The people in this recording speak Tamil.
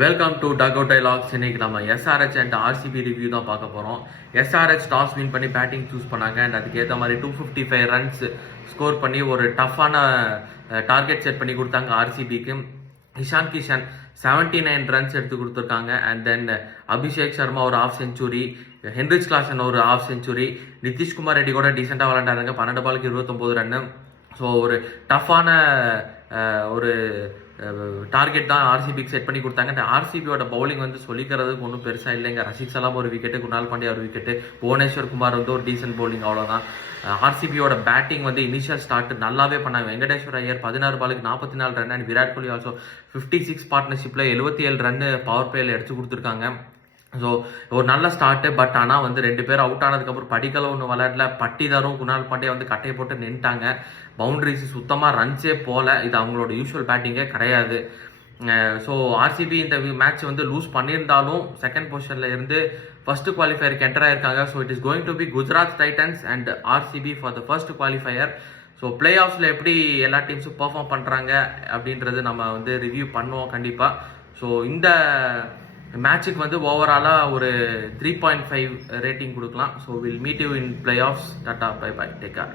Welcome to duck out dialogues. இன்னைக்கு நம்ம எஸ்ஆர்ஹெச் அண்ட் ஆர்சிபி ரிவ்யூ தான் பார்க்க போகிறோம். எஸ்ஆர்ஹெச் டாஸ் வின் பண்ணி பேட்டிங் சூஸ் பண்ணாங்க அண்ட் அதுக்கேற்ற மாதிரி 255 ரன்ஸ் ஸ்கோர் பண்ணி ஒரு டஃப்பான டார்கெட் செட் பண்ணி கொடுத்தாங்க ஆர்சிபிக்கு. இஷான் கிஷன் 79 ரன்ஸ் எடுத்து கொடுத்துருக்காங்க. அண்ட் தென் அபிஷேக் சர்மா ஒரு ஹாஃப் செஞ்சுரி, ஹென்ரிச் கிளாசன் ஒரு ஹாஃப் செஞ்சுரி, நிதிஷ்குமார் ரெட்டி கூட டீசெண்டாக விளையாண்டாருங்க. 12 பாலுக்கு 29 ரன்னு. ஸோ ஒரு டஃப்பான ஒரு டார்கெட் தான் ஆர்சிபிக்கு செட் பண்ணி கொடுத்தாங்க. ஆர்சிபியோட பவுலிங் வந்து சொல்லிக்கிறதுக்கு ஒன்றும் பெருசாக இல்லைங்க. ரஷித் சலாம் ஒரு விக்கெட்டு, குணால் பாண்டியா ஒரு விக்கெட்டு, புவனேஸ்வர் குமார் வந்து ஒரு டீசென்ட் பவுலிங், அவ்வளோதான். ஆர்சிபியோட பேட்டிங் வந்து இனிஷியல் ஸ்டார்ட் நல்லாவே பண்ணாங்க. வெங்கடேஸ்வர் ஐயர் 16 பாலுக்கு 44 run and Virat Kohli also 56 பார்ட்னர்ஷிப்பில் 77 ரன்னு பவர் பிளேயில் எடுத்து கொடுத்துருக்காங்க. ஸோ ஒரு நல்ல ஸ்டார்ட்டு. பட் ஆனால் வந்து 2 பேர் அவுட் ஆனதுக்கப்புறம் படிக்கல ஒன்று விளையாடல. பட்டிதாரும் குணால் பாண்டியா வந்து கட்டையை போட்டு நின்ட்டாங்க. பவுண்டரிஸ் சுத்தமாக ரன்ஸே போல. இது அவங்களோட யூஸ்வல் பேட்டிங்கே கிடையாது. ஸோ ஆர்சிபி இந்த மேட்ச் வந்து லூஸ் பண்ணியிருந்தாலும் செகண்ட் பொசிஷனில் இருந்து ஃபர்ஸ்ட் குவாலிஃபயருக்கு என்டர் ஆயிருக்காங்க. So it is going to be Gujarat titans and RCB for the first qualifier. So play ஆஃப்ஸில் எப்படி எல்லா டீம்ஸும் பெர்ஃபார்ம் பண்ணுறாங்க அப்படின்றது நம்ம வந்து ரிவ்யூ பண்ணுவோம் கண்டிப்பாக. ஸோ இந்த மேட்சுக்கு வந்து ஓவராலாக ஒரு 3.5 ரேட்டிங் கொடுக்கலாம். So will meet you in playoffs. Tata, bye bye, take care.